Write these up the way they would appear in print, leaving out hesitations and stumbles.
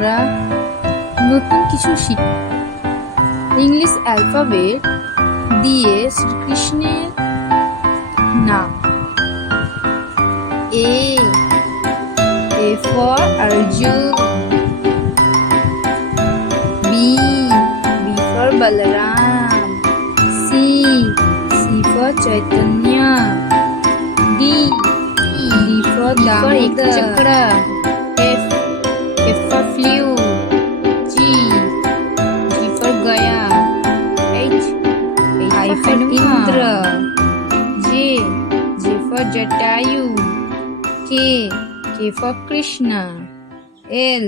আমরা নতুন কিছু শিখব। ইংলিশ অ্যালফাবেট দিয়ে শ্রীকৃষ্ণের নাম। A for Arjun, B for Balaram, C for Chaitanya, D for Damodar, F for flute, G for Gaya, H for Indra, J for Jatayu, K for Krishna, L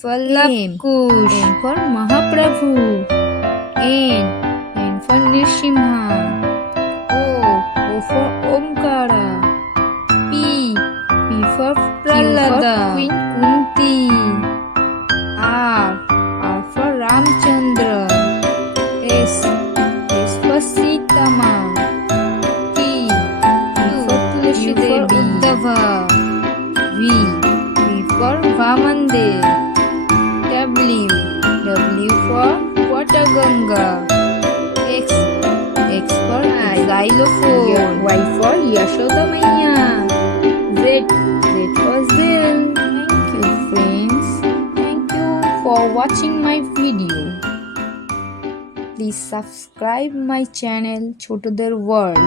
for Love Kush, M for Mahaprabhu, N for Nrsimha, O for Omkara, P for Prahlada, Queen Kunti, R for Ramchandra, S for Sitama, T for Tulsi Devi, Uddhava, V for Vamandev, W for Wataganga, X for xylophone, Y for Yashoda Maiya, Z for Zen. Thank you, friends. Thank you for watching my video. Please subscribe my channel Chotoder World.